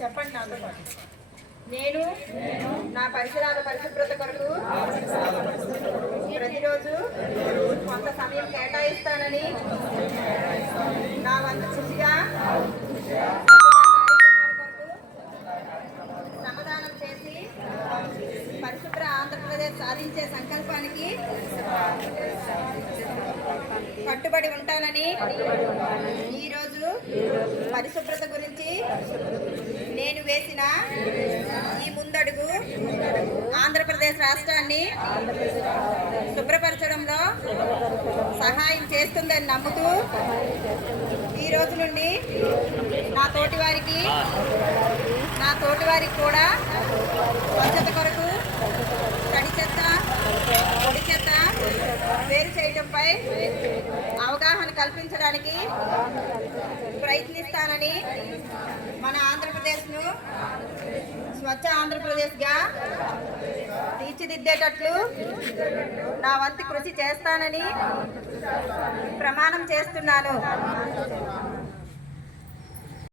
చెప్పండి నాతో పాటు. నేను నా పరిసరాల పరిశుభ్రత కొరకు ప్రతిరోజు కొంత సమయం కేటాయిస్తానని నా వంతు కృషిగా శ్రమదానం చేసి పరిశుభ్ర ఆంధ్రప్రదేశ్ సాధించే సంకల్పానికి కట్టుబడి ఉంటానని ఈరోజు పరిశుభ్రత గురించి నేను వేసిన ఈ ముందడుగు ఆంధ్రప్రదేశ్ రాష్ట్రాన్ని శుభ్రపరచడంలో సహాయం చేస్తుందని నమ్ముతూ ఈ రోజు నుండి నా తోటివారికి కూడా స్వచ్ఛత కొరకు తడి చెత్త పొడి చెత్త వేరు చేయడంపై అవగాహన కల్పించడానికి ప్రయత్నిస్తానని మన ఆంధ్రప్రదేశ్ను స్వచ్ఛ ఆంధ్రప్రదేశ్గా తీర్చిదిద్దేటట్లు నా వంతు కృషి చేస్తానని ప్రమాణం చేస్తున్నాను.